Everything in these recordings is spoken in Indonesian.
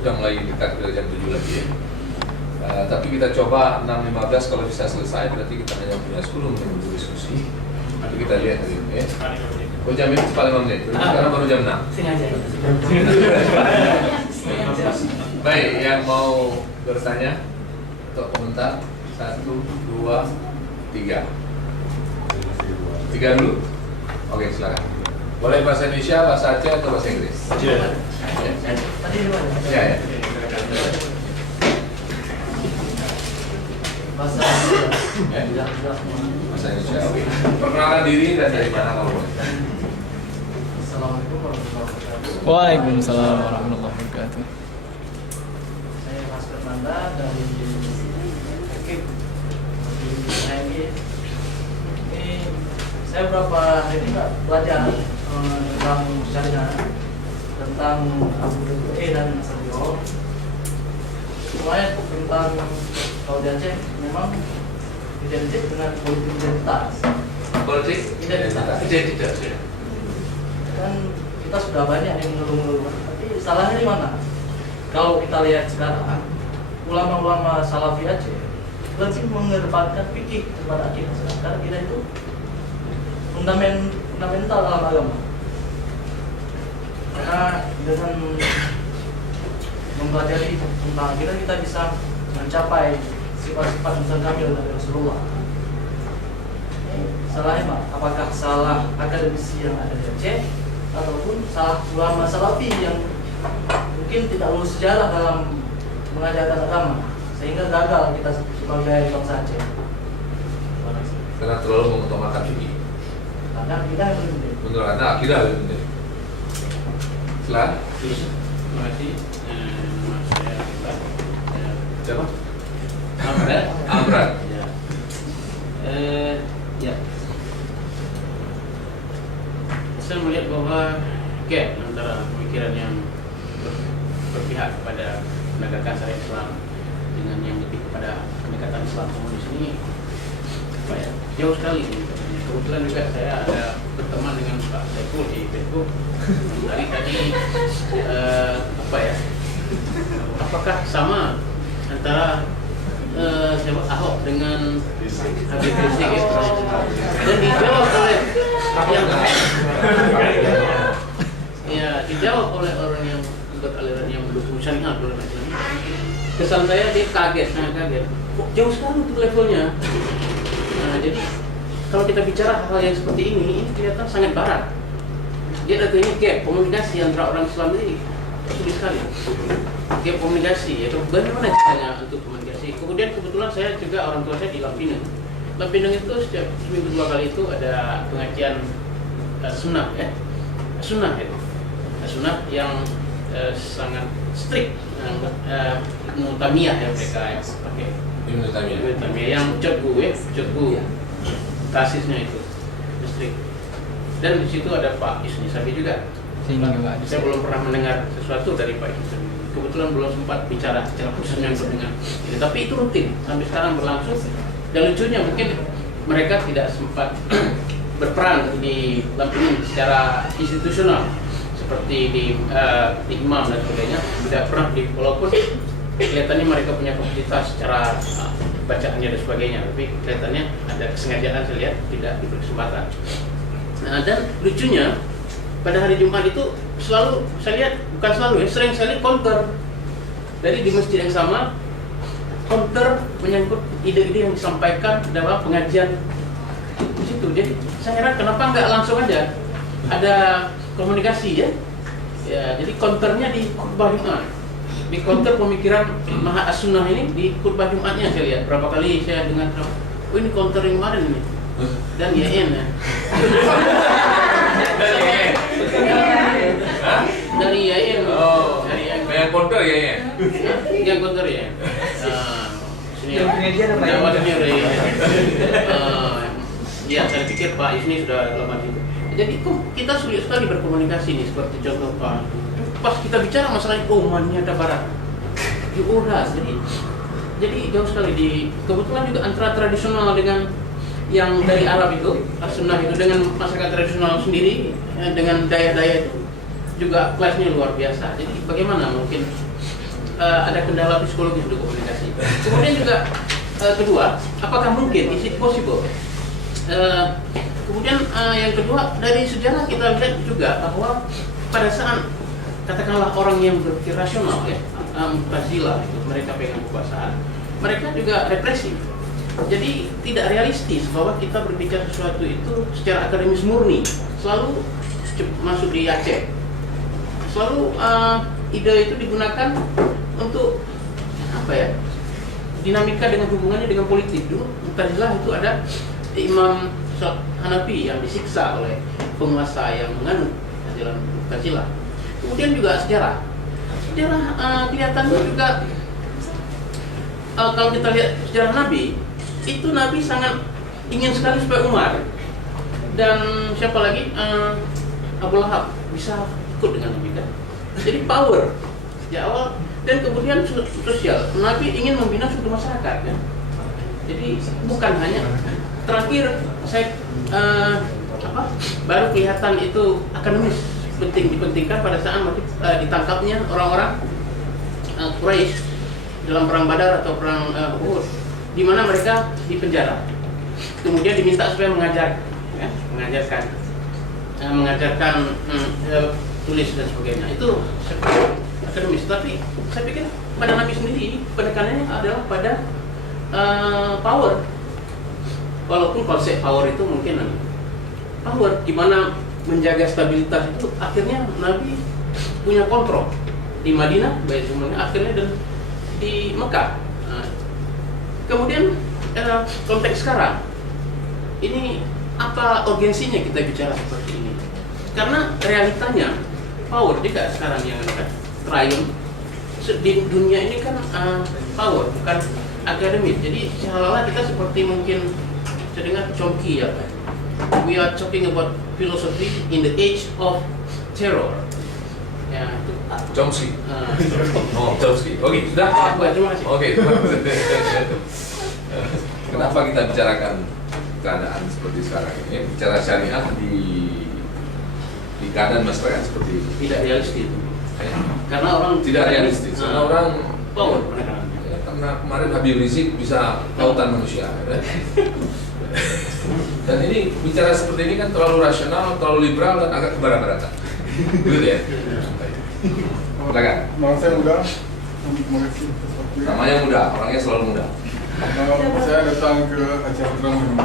sudah mulai dekat ke jam 7 lagi ya. Tapi kita coba 6.15 kalau bisa selesai, berarti kita hanya punya 10 menit untuk diskusi. Nanti kita lihat hari ini ya. Oh, jam itu cepat 5 menit, sekarang baru jam 6. Sengaja. Baik, yang mau bertanya atau komentar? 1, 2, 3. 3 dulu? Oke, silakan. Boleh bahasa Indonesia, bahasa Aceh atau bahasa Inggris? Ya. Ya. Bahasa Indonesia. Oke. Perkenalkan diri dan dari mana kalau boleh. Assalamualaikum warahmatullahi wabarakatuh. Waalaikumsalam warahmatullahi wabarakatuh. Saya Mas Fernanda dari Aceh. Ini saya beberapa hari ini belajar tentang Shari'ah, tentang Abu Dhabi dan Shari'ah. Semuanya tentang kalau di Aceh memang identik dengan politik identitas. Politik identitas. Kan kita sudah banyak yang mengeluh-ngeluh, tapi salahnya di mana? Kalau kita lihat sekarang, ulama-ulama Salafi Aceh lebih mengedepankan fikih kepada akidah, karena kita itu fundamental dalam agama. Karena dengan mempelajari tentang akidah kita bisa mencapai sifat-sifat Insan Kamil dari Rasulullah. Salahnya Pak, apakah salah akademisi yang ada di Aceh ataupun salah ulama Salafi yang mungkin tidak lulus sejarah dalam mengajarkan agama sehingga gagal kita sebagai bangsa Aceh? Karena terlalu mengutamakan fikih. Karena kita yang lebih penting. Menurut Anda akidah lebih penting. Silakan. Terima kasih. Nama saya Iqbal. Siapa? Amran. Ya. Ya. Saya melihat bahwa gap antara pemikiran yang berpihak kepada penegakan syariat Islam dengan yang lebih kepada pendekatan Islam komunis ini apa ya, jauh sekali. Kebetulan juga saya ada berteman dengan Pak Saiful di Facebook. Tadi apa ya? Apakah sama antara siapa Ahok dengan Habib Rizik gitu? Dan dijawab oleh yang dijawab oleh orang yang beraliran yang mendukung Syari'ah dalam Islam. Kesan saya dia kaget, sangat kaget. Kok jauh sekali untuk levelnya. Nah, jadi kalau kita bicara hal yang seperti ini kelihatan sangat barat. Dia artinya gap komunikasi antara orang Islam ini sulit sekali. Gap komunikasi, yaitu bagaimana caranya untuk komunikasi. Kemudian kebetulan saya juga orang tua saya di Lampinang. Lampinang itu setiap seminggu 2 kali itu ada pengajian sunnah ya, sunnah itu, sunnah yang sangat strict, Ibnu Taimiyah ya mereka yang pakai Ibnu Taimiyah yang cutbu kasisnya itu strict. Dan di situ ada Pak Isni Sabi juga. Saya belum pernah mendengar sesuatu dari Pak Isni Sabi. Kebetulan belum sempat bicara secara khusus dengan ini, tapi itu rutin sampai sekarang berlangsung. Dan lucunya mungkin mereka tidak sempat berperan di Lampung secara institusional seperti di imam dan sebagainya, tidak pernah di, walaupun kelihatannya mereka punya kapasitas secara bacaannya dan sebagainya, tapi kelihatannya ada kesengajaan saya lihat tidak diberi kesempatan. Nah, dan lucunya pada hari Jumat itu selalu saya lihat, bukan selalu ya, sering sekali counter dari di masjid yang sama, counter menyangkut ide-ide yang disampaikan dalam pengajian di situ. Jadi saya heran kenapa nggak langsung aja ada komunikasi ya. Ya, jadi counternya di khutbah Jumat, di counter pemikiran Maha As-Sunnah ini di khutbah Jumatnya saya lihat berapa kali saya dengar, oh ini counter yang kemarin ini dan YN ya. Dari YN. Oh, yang counter ya. Yang counter ya. Sini pengajian apa ya? Jawabnya ya, saya pikir Pak Isni sudah lama itu. Jadi kita sulit sekali berkomunikasi nih, seperti contoh Pak. Pas kita bicara masalah ini ada barat, diuras. Jadi jauh sekali di kebetulan juga antara tradisional dengan yang dari Arab itu, As-Sunnah itu dengan masyarakat tradisional sendiri dengan daya-daya itu juga kelasnya luar biasa. Jadi bagaimana mungkin ada kendala psikologis untuk komunikasi. Kemudian juga kedua, apakah mungkin, is it possible? Kemudian yang kedua, dari sejarah kita lihat juga bahwa pada saat katakanlah orang yang berpikir rasional ya, Mu'tazilah itu mereka pegang kekuasaan, mereka juga represif. Jadi tidak realistis bahwa kita berbicara sesuatu itu secara akademis murni. Selalu masuk di Aceh. Selalu ide itu digunakan untuk apa ya? Dinamika dengan hubungannya dengan politik. Dulu Mu'tazilah itu ada Imam Hanafi yang disiksa oleh penguasa yang menganut ajaran Mu'tazilah. Kemudian juga sejarah kelihatannya juga kalau kita lihat sejarah Nabi, itu Nabi sangat ingin sekali supaya Umar dan siapa lagi Abu Lahab bisa ikut dengan Nabi kan. Jadi power sejak awal, dan kemudian sosial. Nabi ingin membina suatu masyarakat kan. Jadi bukan hanya terakhir saya baru kelihatan itu akademis dipentingkan pada saat ditangkapnya orang-orang Quraisy dalam perang Badar atau perang Uhud, di mana mereka dipenjara. Kemudian diminta supaya mengajarkan tulis dan sebagainya. Itu akademis, tapi saya pikir pada Nabi sendiri penekanannya adalah pada power. Walaupun konsep power itu mungkin power gimana menjaga stabilitas itu, akhirnya Nabi punya kontrol di Madinah, akhirnya dan di Mekah. Kemudian konteks sekarang ini apa urgensinya kita bicara seperti ini? Karena realitanya power juga sekarang yang triumph di dunia ini kan power bukan akademik. Jadi seolah-olah kita seperti mungkin saya dengar Chomsky ya, we are talking about philosophy in the age of terror. Ya, itu Chomsky. Chomsky. Oke, sudah. Terima kasih. Oke. Kenapa kita bicarakan keadaan seperti sekarang ini? Bicara syariah di keadaan masyarakat seperti ini. Tidak realistis. Karena orang tidak realistis. Karena orang power. Ya, karena kemarin Habib Rizik bisa lautan manusia. Ya. Dan ini bicara seperti ini kan terlalu rasional, terlalu liberal dan agak kebarat-baratan. Gitu ya. Silakan. Nama saya Muda. Namanya Muda, orangnya selalu muda. Saya datang ke Aceh pertama ini.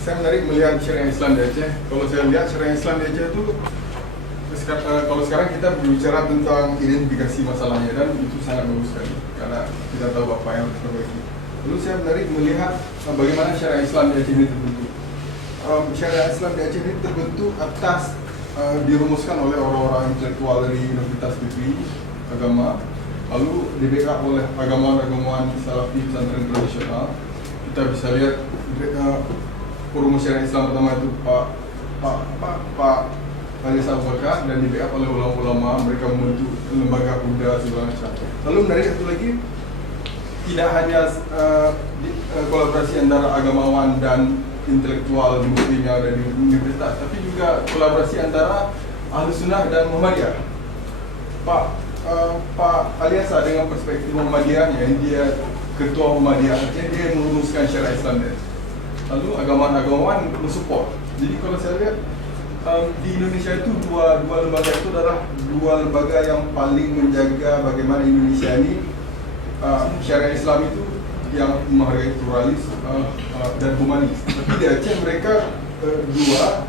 Saya menarik melihat syariah Islam di Aceh. Kalau saya lihat syariah Islam di Aceh itu, kalau sekarang kita berbicara tentang identifikasi masalahnya, dan itu sangat bagus sekali karena kita tahu apa yang harus diperbaiki. Lalu saya menarik melihat bagaimana syariah Islam di Aceh ini terbentuk. Syariah Islam di Aceh ini terbentuk atas dirumuskan oleh orang-orang intelektual dari Universitas Negeri Agama, lalu di-backup oleh agamawan-agamawan Salafi pesantren tradisional. Kita bisa lihat perumus syariah Islam pertama itu Pak Ali Sabwaka, dan di-backup oleh ulama-ulama. Mereka membentuk lembaga Buddha segala macam. Lalu menarik satu lagi, tidak hanya kolaborasi antara agamawan dan intelektual di Muslim yang ada di universitas, tapi juga kolaborasi antara Ahlu Sunnah dan Muhammadiyah. Pak Aliasa dengan perspektif Muhammadiyahnya, dia ketua Muhammadiyah Aceh, dia merumuskan syariah Islam dia. Lalu agamawan mensupport. Jadi kalau saya lihat di Indonesia itu dua lembaga itu adalah dua lembaga yang paling menjaga bagaimana Indonesia ini syariah Islam itu yang menghargai pluralis dan humanis. Tapi di Aceh mereka dua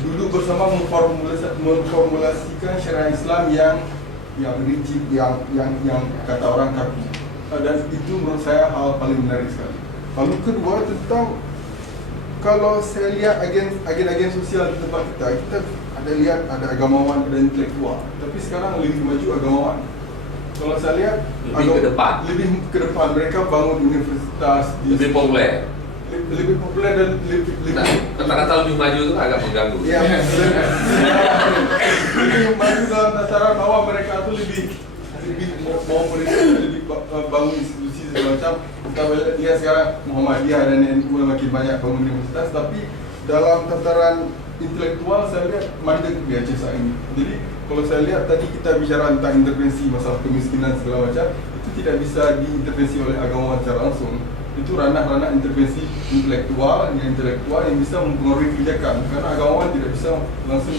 duduk bersama memformulasikan syariah Islam yang rigid, yang kata orang kaku. Dan itu menurut saya hal paling menarik sekali. Lalu kedua tentang, kalau saya lihat agen-agen sosial di tempat kita ada lihat ada agamawan dan intelektual. Tapi sekarang lebih maju agamawan. Kalau saya lihat lebih ke depan mereka bangun universitas lebih populer dan lebih kata-kata lebih maju itu agak mengganggu. Ya, lebih maju dalam tataran bahwa mereka itu lebih mau bangun institusi segala macam. Kita lihat sekarang Muhammadiyah dan NU makin banyak bangun universitas, tapi dalam tataran intelektual saya lihat mandek di Aceh saat ini. Jadi kalau saya lihat tadi kita bicara tentang intervensi masalah kemiskinan segala macam, itu tidak bisa diintervensi oleh agamawan secara langsung. Itu ranah-ranah intervensi intelektual yang bisa mempengaruhi kebijakan, karena agamawan tidak bisa langsung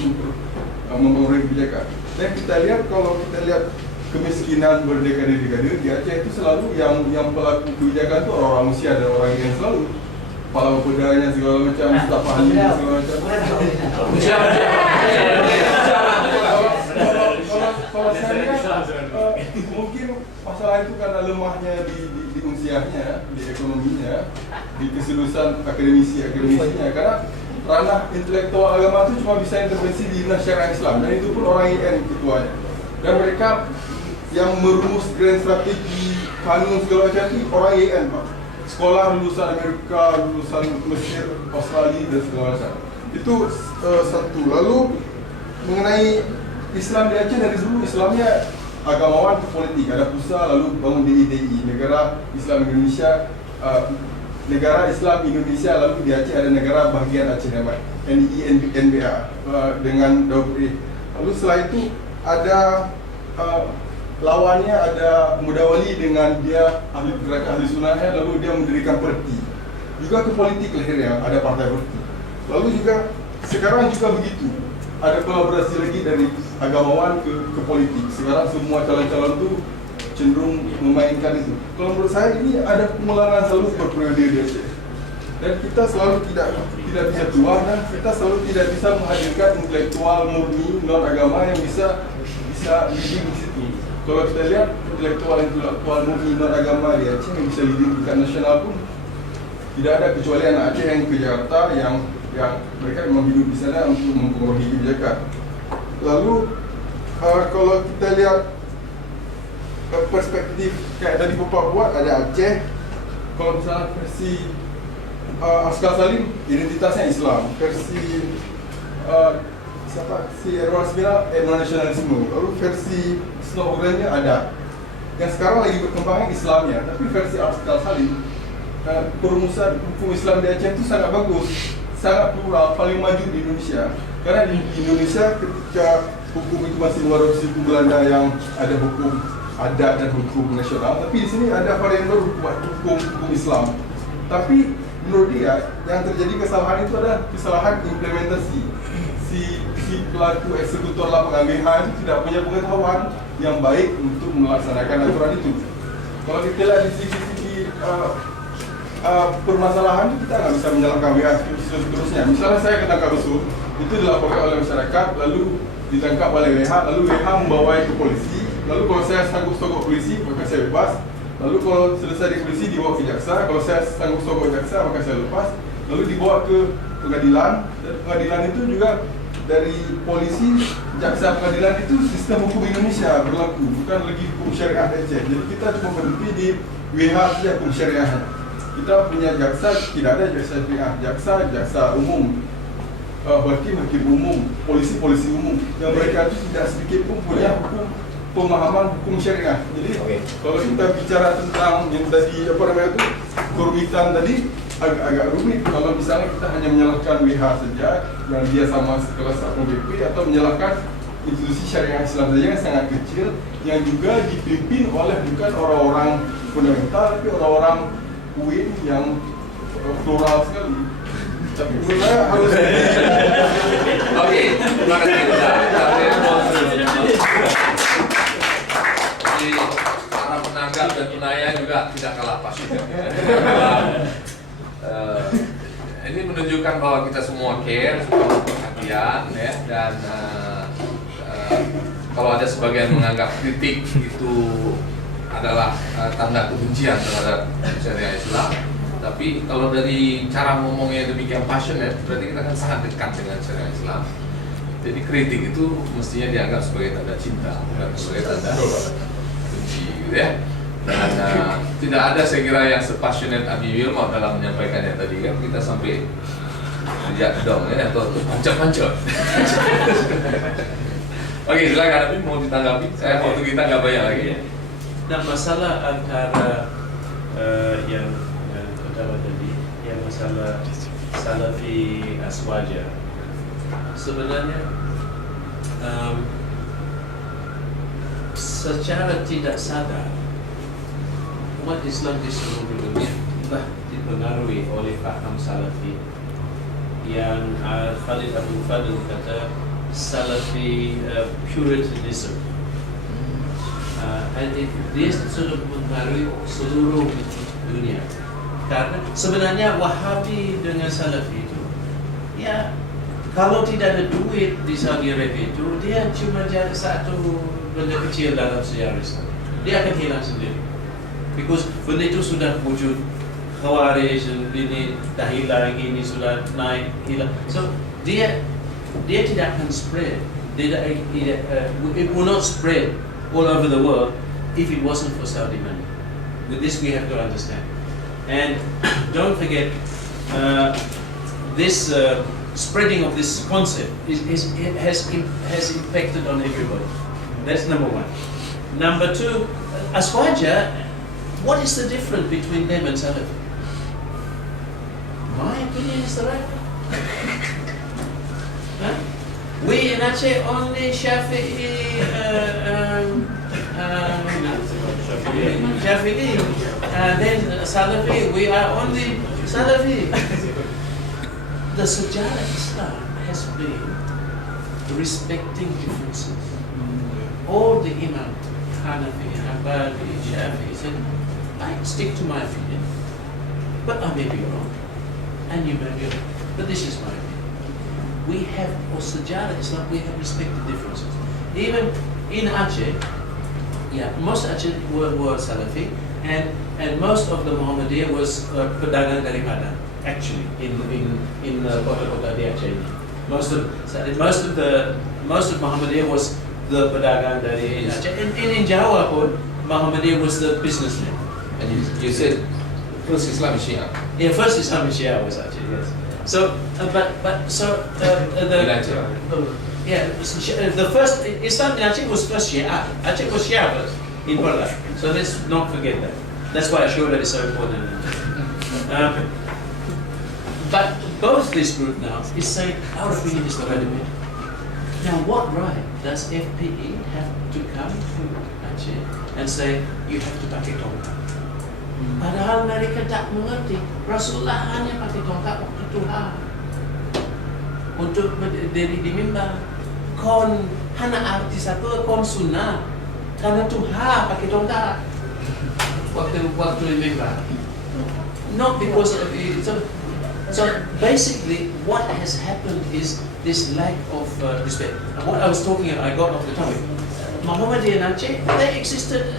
mempengaruhi kebijakan. Dan kita lihat, kalau kita lihat kemiskinan berdekade-dekade di Aceh, itu selalu yang pelaku kebijakan itu orang-orang Rusia dan orang yang selalu kepala pedanya segala macam, staf ahli segala macam. Kalau saya lihat, mungkin masalah itu karena lemahnya di usianya, di ekonominya, di keseriusan akademisinya. Karena ranah intelektual agama itu cuma bisa intervensi di Shari'ah Islam, dan itu pun orang IN ketuanya. Dan mereka yang merumus grand strategi, kanun segala macam itu orang IN, Pak. Sekolah lulusan Amerika, lulusan Mesir, Australia dan segala macam. Itu satu. Lalu mengenai Islam di Aceh, dari dulu Islamnya agamawan ke politik, ada pusat, lalu bangun DIDI, Negara Islam Indonesia, Negara Islam Indonesia, lalu di Aceh ada negara bagian Aceh namanya NINBA dengan Daud. Lalu setelah itu ada lawannya, ada Mudawali dengan dia ahli gerakan ahli sunnahnya, lalu dia mendirikan parti. Juga ke politik lahirnya, ada partai parti. Lalu juga sekarang juga begitu, ada kolaborasi lagi dari agamawan ke politik. Sekarang semua calon-calon itu cenderung memainkan itu. Kalau menurut saya ini ada pengulangan selalu berperiode di Aceh. Dan kita selalu tidak bisa keluar, dan kita selalu tidak bisa menghadirkan intelektual murni non agama yang bisa leading di situ. Kalau kita lihat intelektual murni non agama di Aceh yang bisa leading tingkat nasional pun tidak ada, kecuali anak Aceh yang ke Jakarta yang mereka memang hidup di sana untuk mempengaruhi kebijakan. Lalu kalau kita lihat perspektif kayak tadi Bapak buat, ada Aceh. Kalau misalnya versi Askar Salim identitasnya Islam, versi si Erwal Smira etnonasionalisme, lalu versi slogannya ada. Yang sekarang lagi berkembangnya Islamnya, tapi versi Askar Salim perumusan hukum Islam di Aceh itu sangat bagus, sangat plural, paling maju di Indonesia. Karena di Indonesia ketika hukum itu masih mewarisi hukum Belanda yang ada hukum adat dan hukum nasional, tapi di sini ada varian baru hukum Islam. Tapi menurut dia yang terjadi kesalahan itu adalah kesalahan implementasi. Si pelaku eksekutor lapangan BH itu tidak punya pengetahuan yang baik untuk melaksanakan aturan itu. Kalau kita lihat di sisi permasalahan, kita nggak bisa menyalahkan WA seterusnya. Misalnya saya ketangkap rusuh, itu dilaporkan oleh masyarakat, lalu ditangkap oleh WH, lalu WH membawanya ke polisi. Lalu kalau saya sanggup sogok polisi, maka saya bebas. Lalu kalau selesai di polisi, dibawa ke jaksa. Kalau saya sanggup sogok jaksa, maka saya lepas. Lalu dibawa ke pengadilan. Dan pengadilan itu juga dari polisi, jaksa, pengadilan itu sistem hukum Indonesia berlaku, bukan lagi hukum syariah Aceh. Jadi kita cuma berhenti di WH saja hukum syariah. Kita punya jaksa, tidak ada jaksa syariah, jaksa umum, hakim umum, polisi umum. Yang mereka itu tidak sedikit pun punya pemahaman hukum syariah. Jadi kalau kita bicara tentang yang tadi kerumitan tadi, agak rumit kalau misalnya kita hanya menyalahkan WH saja yang dia sama sekelas Satpol PP, atau menyalahkan institusi syariah Islam saja yang sangat kecil, yang juga dipimpin oleh bukan orang-orang fundamental tapi orang-orang UIN yang plural sekali. Tapi menurut saya harus Oke, terima kasih. Jadi para penanggap dan penanya juga tidak kalah pasif. Ini menunjukkan bahwa kita semua care, semua perhatian, ya, dan kalau ada sebagian menganggap kritik itu adalah tanda kebencian terhadap syariah Islam, tapi kalau dari cara ngomongnya demikian passionate, berarti kita kan sangat dekat dengan syariah Islam. Jadi kritik itu mestinya dianggap sebagai tanda cinta, bukan sebagai tanda benci, gitu ya. Dan tidak ada saya kira yang sepassionate Abi Wilmot dalam menyampaikannya tadi, kan kita sampai lihat dong ya, atau pancap-pancap. Oke, silakan Abi mau ditanggapi. Saya waktu kita nggak banyak lagi. Nah, masalah antara yang pertama tadi, yang masalah Salafi Aswaja, sebenarnya secara tidak sadar umat Islam di seluruh dunia telah dipengaruhi oleh faham salafi yang Khalid Abdul Fadl kata salafi puritanism. Dia sudah mempengaruhi seluruh dunia. Karena sebenarnya Wahabi dengan Salafi itu, ya kalau tidak ada duit di Saudi Arabia itu, dia cuma jadi satu benda kecil dalam sejarah Islam. Dia akan hilang sendiri. Because benda itu sudah wujud. Khawarij ini dah hilang, ini sudah naik, hilang. So dia tidak akan spread. It will not spread all over the world if it wasn't for Saudi money. With this we have to understand. And don't forget, this spreading of this concept has impacted on everybody. That's number one. Number two, Aswaja, what is the difference between them and Salafi? My opinion is the right one. Huh? We in Aceh only Shafi'i, Shafi'i, and then Salafi, we are only Salafi. The Sejarah Islam has been respecting differences. All the Imam, Hanafi, Hanbali, Shafi'i said, I stick to my opinion, but I may be wrong, and you may be wrong, but this is my opinion. We have, or Sejarah Islam, we have respected differences. Even in Aceh, yeah, most Aceh were Salafi, and most of the Muhammadiyah was pedagang dari Padang. Actually, in kota-kota di Aceh, most of Muhammadiyah was the pedagang dari Aceh. And in Jawa pun, Muhammadiyah was the businessman. And you said first Islam is Shia. Yeah, first Islam in Shia was Aceh, yes. So, the first Islam in Aceh was first Shia. Aceh was Shia first in Perla. So let's not forget that. That's why I showed that it's so important. But both this group now is saying our opinion is the right opinion. Now, what right does FPE have to come to Aceh and say you have to pakai tongkat? Padahal mereka tak mengerti. Rasulullah hanya pakai tongkat waktu Tuhan untuk berdiri di mimbar. Kon hana arti satu, kon sunnah karena Tuhan pakai tongkat waktu di mimbar. Not because of it. So basically, what has happened is this lack of respect. And what I was talking about, I got off the topic. Muhammadiyah and Aceh, they existed.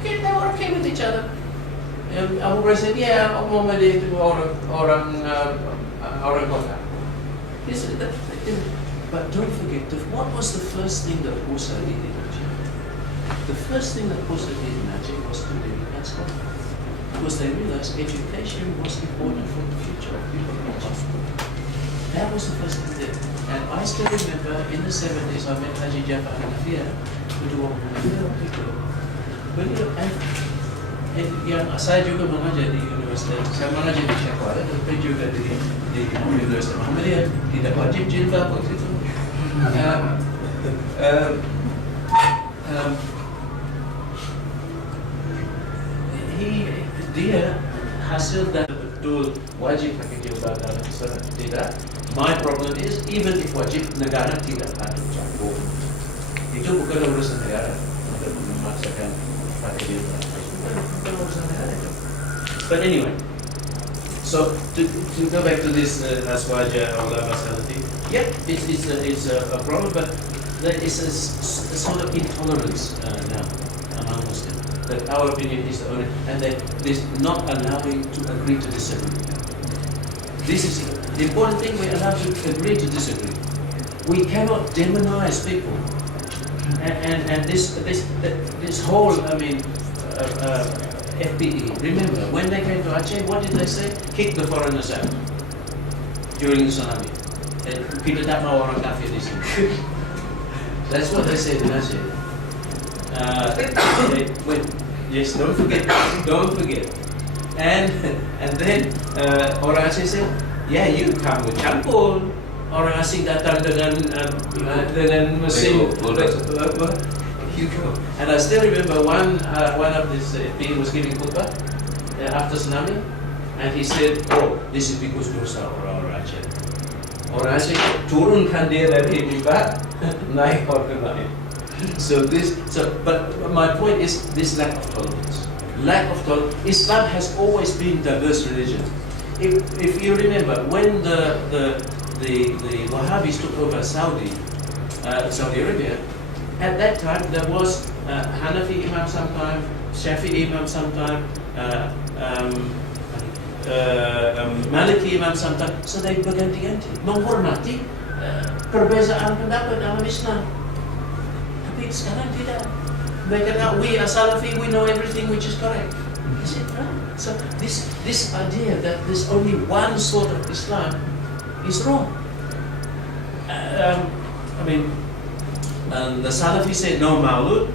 Okay, they were okay with each other. Abu Bakar said, yeah, Muhammadiyah itu orang kota. But don't forget, what was the first thing that Musa did in Aceh? The first thing that Musa did in Aceh was to dedicate scholarship. Because they realized education was important for the future of people. That was the first thing they did. And I still remember in the 70s, I met Haji Jafar Hanafiah, kedua Hanafiah waktu itu. Beliau, yang saya juga mengajar di universitas, saya mengajar di Syakwalah, tapi juga di Universitas Muhammadiyah, tidak wajib jilbab waktu itu. Dia hasil dari betul wajib pakai jilbab dalam Islam tidak. My problem is even if wajib, negara tidak patut campur. Itu bukan urusan negara untuk memaksakan pakai jilbab. Bukan urusan negara itu. But anyway, so to go back to this Aswaja ulama Salafi, yeah, it's a problem, but there is a sort of intolerance now among Muslims. That our opinion is the only, and that this not allowing to agree to disagree. This is the important thing. We're allowed to agree to disagree. We cannot demonize people, and this whole, I mean, FPE. Remember when they came to Aceh, what did they say? Kick the foreigners out during the tsunami. Kita tak mau orang kafir di sini. That's what they said in Aceh. Yes, don't forget, and then orang Aceh said, yeah, you kamu campur. Orang asing datang dengan mesin. you go. And I still remember one of this FPE was giving khutbah after tsunami, and he said, "Oh, this is because dosa orang Aceh. Orang Aceh turunkan dia dari mimbar, naik orang lain." But my point is this lack of tolerance. Islam has always been diverse religion. If you remember, when the Wahhabis took over Saudi Arabia, at that time there was Hanafi Imam sometime, Shafi'i Imam sometime, Maliki Imam sometime. So they berganti-ganti menghormati perbezaan pendapat dalam Islam. Tapi sekarang tidak. Mereka kata, we are Salafi, we know everything which is correct. Is it right? So this idea that there's only one sort of Islam is wrong. The Salafi said no Maulud,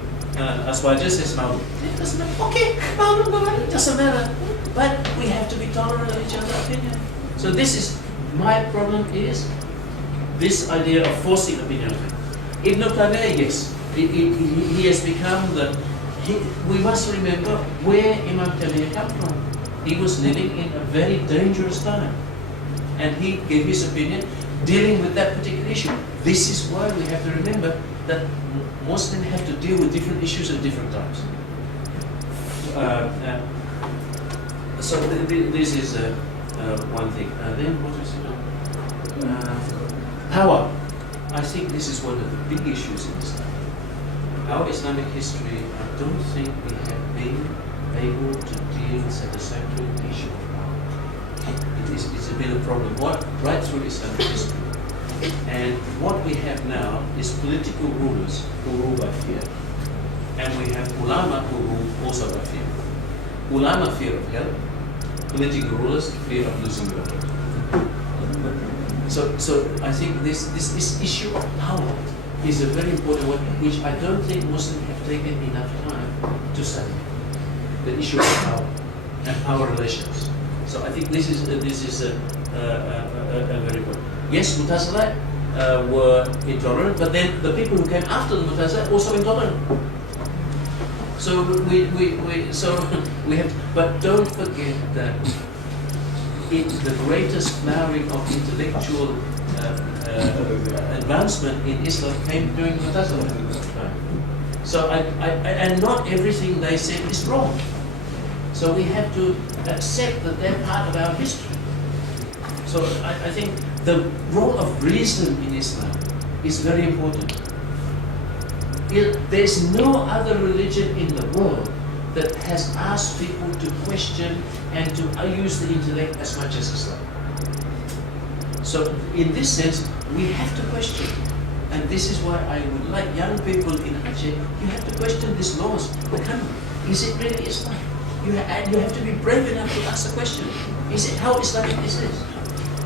Aswaja says Maulud. It doesn't matter. Okay, Maulud, it doesn't matter. But we have to be tolerant of each other's opinion. So this is, my problem is this idea of forcing opinion. Ibn Taymiyyah, yes, he has become we must remember where Imam Taymiyyah came from. He was living in a very dangerous time, and he gave his opinion dealing with that particular issue. This is why we have to remember that Muslims have to deal with different issues at different times. So this is one thing. Then what is it? Power. I think this is one of the big issues in Islam. Our Islamic history, I don't think we have been able to deal satisfactorily with the issue of power. It's been a problem right through Islamic history. And what we have now is political rulers who rule by fear. And we have ulama who rule also by fear. Ulama, fear of hell. Political rulers, fear of losing your vote. So I think this issue of power is a very important one, which I don't think Muslims have taken enough time to study. The issue of power and power relations. So I think this is a very important. Yes, Mu'tazilah were intolerant, but then the people who came after the Mu'tazilah also intolerant. So we have, but don't forget that the greatest flowering of intellectual advancement in Islam came during Mu'tazilah time. So and not everything they said is wrong. So we have to accept that they're part of our history. So I think the role of reason in Islam is very important. There's no other religion in the world that has asked people to question and to use the intellect as much as Islam. So in this sense, we have to question. And this is why I would like young people in Aceh, you have to question these laws. Is it really Islam? You have to be brave enough to ask the question. Is it how Islamic is this?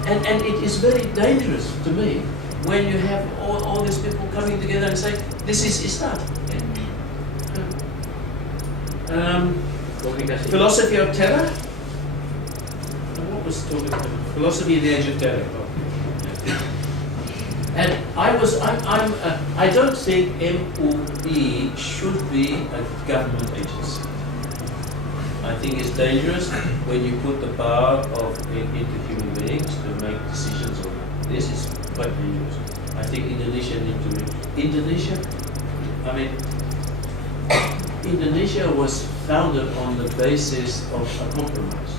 And it is very dangerous to me when you have all these people coming together and say, this is Islam. Philosophy of terror? What was talking about? Philosophy in the age of terror. And I don't think MOE should be a government agency. I think it's dangerous when you put the power into human beings to make decisions on this. Is quite dangerous. I think Indonesia needs to Indonesia was founded on the basis of a compromise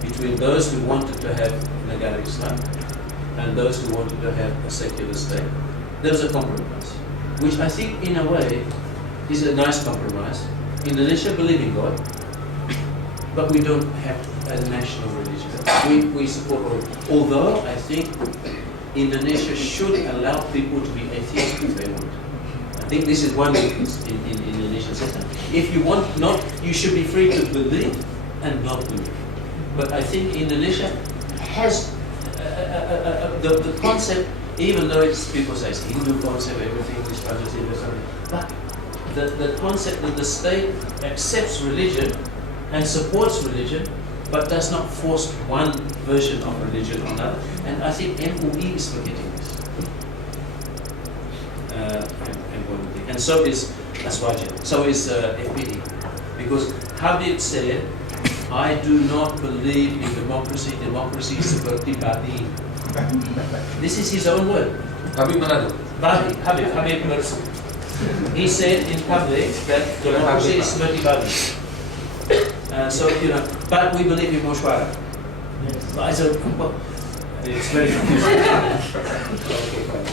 between those who wanted to have Negara Islam and those who wanted to have a secular state. There was a compromise, which I think in a way is a nice compromise. Indonesia believe in God, but we don't have a national religion. We support all. Although I think Indonesia should allow people to be atheist if they want. I think this is one weakness in Indonesian system. If you want not, you should be free to believe and not believe. But I think Indonesia has the concept, even though it's people say it's Hindu concept, everything is tradition, but the concept that the state accepts religion and supports religion, but does not force one version of religion on another. And I think MOE is forgetting this. And so is Aswaja. So is FPE. Because Habib said, I do not believe in democracy. Democracy is seperti babi. This is his own word. Habib mana tu? Babi. Habib Mersi. He said in public that democracy is seperti babi. So, but we believe in Moshwara. But I said, well, it's very confusing. Okay, fine.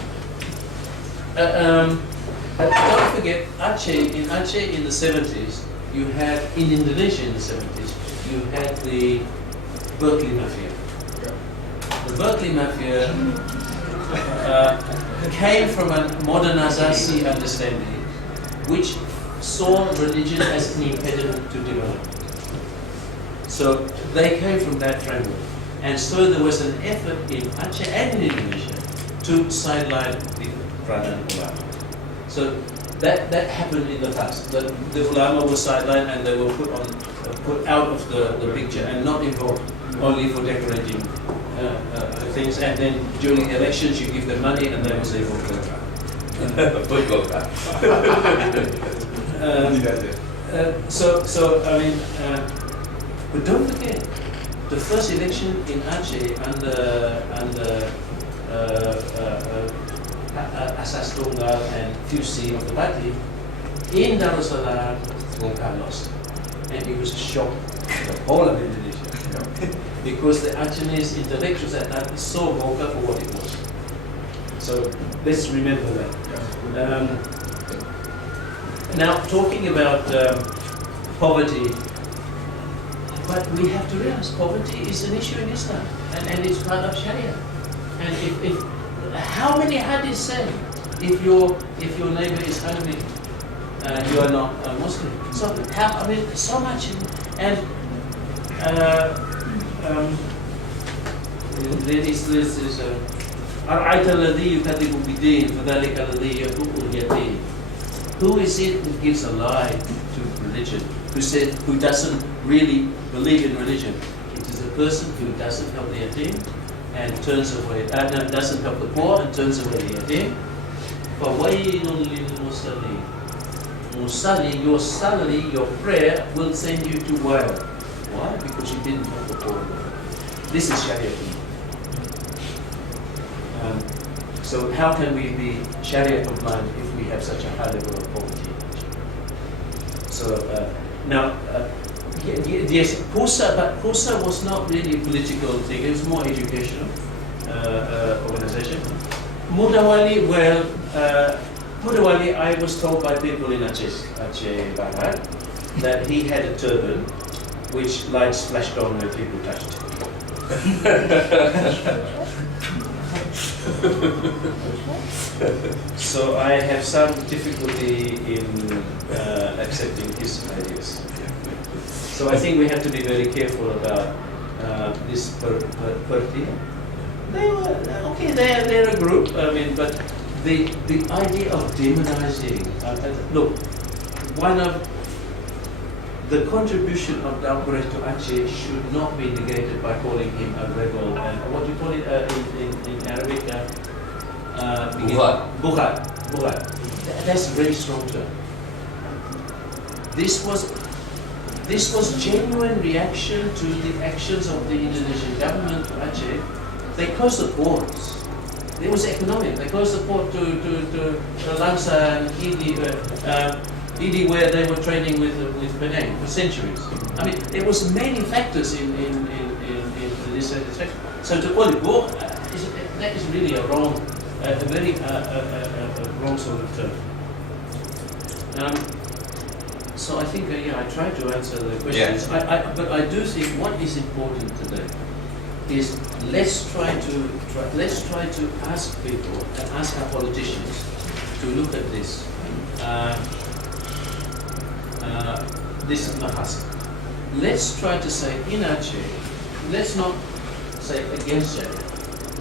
Don't forget, in Aceh in the 70s, you had, in Indonesia in the 70s, you had the Berkeley Mafia. The Berkeley Mafia came from a modernization understanding which saw religion as an impediment to development. So they came from that framework. And so there was an effort in Aceh and in Indonesia to sideline the Peranan ulama. So that happened in the past. The ulama was sidelined and they were put out of the picture and not involved, only for decorating things. And then during elections you give them money and they will say vote Golkar. But don't forget, the first election in Aceh under Asas Tunggal and Fusi of the party, in Darussalam, Golkar lost. And it was a shock to the whole of Indonesia. Because the Acehese intellectuals at that saw Golkar for what it was. So let's remember that. Now, talking about poverty, but we have to realize poverty is an issue in Islam, and it's part of Shari'ah. And if how many hadiths say if your neighbor is hungry, you are not a Muslim? So so much, and this is. أرأيت الذي يكذب بالدين فذلك الذي يدعو اليتيم. Who is it who gives a lie to religion? Who doesn't really believe in religion? It is a person who doesn't help the yatim and turns away, doesn't help the poor and turns away the yatim. فَوَيْلٌ لِلْمُصَلِّينَ. Musalli, your salary, your prayer will send you to hell. Why? Because you didn't help the poor. This is Shari'ah. So how can we be Sharia compliant if we have such a high level of poverty? So now, yes, Pusa was not really a political thing. It was more educational organization. Mudawali, Mudawali, I was told by people in Aceh Barat that he had a turban which lights flashed on when people touched it. So I have some difficulty in accepting his ideas. So I think we have to be very careful about this party. They were okay. They're a group. But the idea of demonizing. Look, one of the contribution of Dampure to Aceh should not be negated by calling him a rebel and what do you call it in Arabic? Bugat. That's a very strong term. This was genuine reaction to the actions of the Indonesian government to Aceh. They closed the ports. It was economic. They closed the port to Langsa and Idi, where they were trading with Penang for centuries. There was many factors in this satisfaction. So to call it war, that is really a wrong, very wrong sort of term. So I think I tried to answer the questions. Yeah. But I do think what is important today is let's try to ask people and ask our politicians to look at this. This Mahasa. Let's try to say in Aceh, let's not say against Sharia.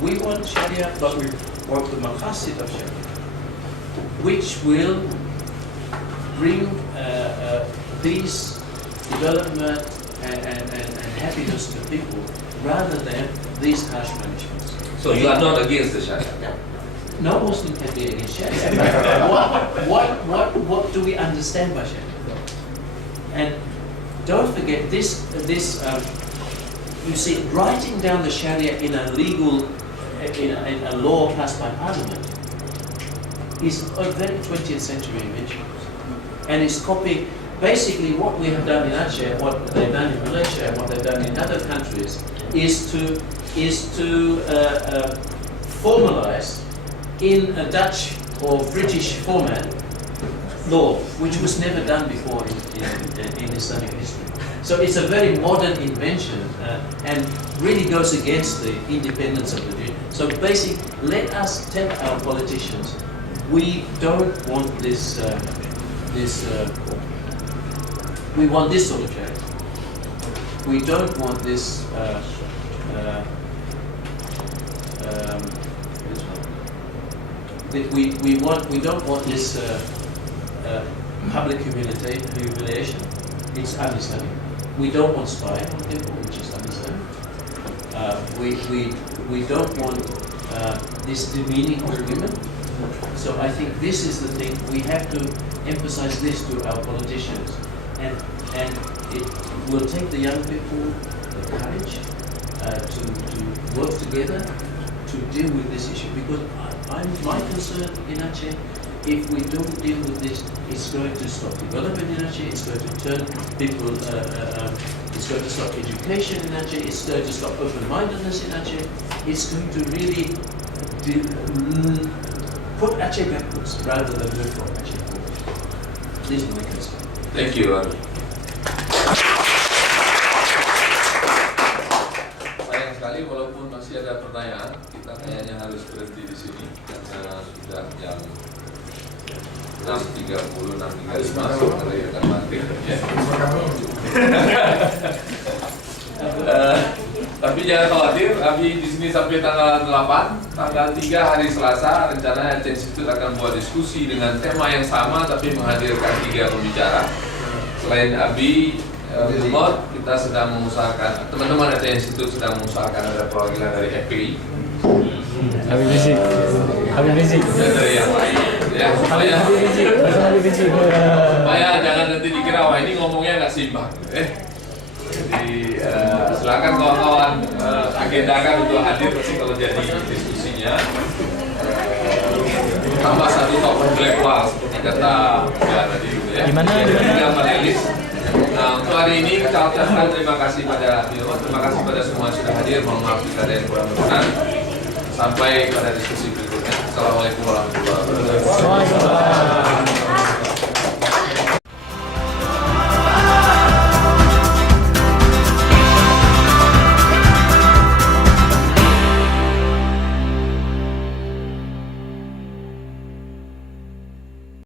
We want Sharia, but we want the Mahasid of Sharia, which will bring peace, development, and happiness to people, rather than these harsh punishments. So you are not against the Sharia? No. no Muslim can be against Sharia. What do we understand by Sharia? And don't forget this. You see, writing down the Sharia in a legal, in a law passed by Parliament, is a very 20th century invention, and it's copying basically what we have done in Aceh, what they've done in Malaysia, what they've done in other countries, is to formalize in a Dutch or British format law, which was never done before in Islamic history. So it's a very modern invention and really goes against the independence of the judge. So basically, let us tell our politicians, we don't want this. We want this sort of Sharia. We don't want this. We don't want this public humiliation. It's un-Islamic. We don't want spying on people, which is un-Islamic. We don't want this demeaning of women. So I think this is the thing. We have to emphasize this to our politicians, and it will take the young people the courage to work together to deal with this issue. Because my concern in Aceh, if we don't deal with this, it's going to stop development in Aceh. It's going to turn people. It's going to stop education in Aceh. It's going to stop open-mindedness in Aceh. It's going to really put Aceh backwards rather than move from Aceh forward. This is my concern. Thank you, Rani. Sayang sekali, walaupun masih ada pertanyaan, kita kayaknya harus berhenti di sini karena sudah jam 6.30, 6.35 dari rekan maghrib. Ya. Tapi jangan khawatir, Abi di sini sampai tanggal 8, tanggal 3 hari Selasa rencananya Aceh Institute akan buat diskusi dengan tema yang sama tapi menghadirkan 3 pembicara. Selain Abi Umar, kita sedang mengusahakan, teman-teman Aceh Institute sedang mengusahakan ada perwakilan dari FPI. Habib Rizik. Dan dari yang lain, ya supaya jangan nanti dikira wah ini ngomongnya nggak seimbang. Jadi silakan kawan-kawan agendakan untuk hadir kalau jadi diskusinya. Tambah satu top intelektual seperti kata ya tadi ya. Gimana? Tiga panelis. Nah untuk hari ini kita ucapkan terima kasih pada Bimo, terima kasih pada semua yang sudah hadir. Mohon maaf jika ada yang kurang berkenan. Sampai pada diskusi berikutnya. Assalamualaikum warahmatullahi wabarakatuh.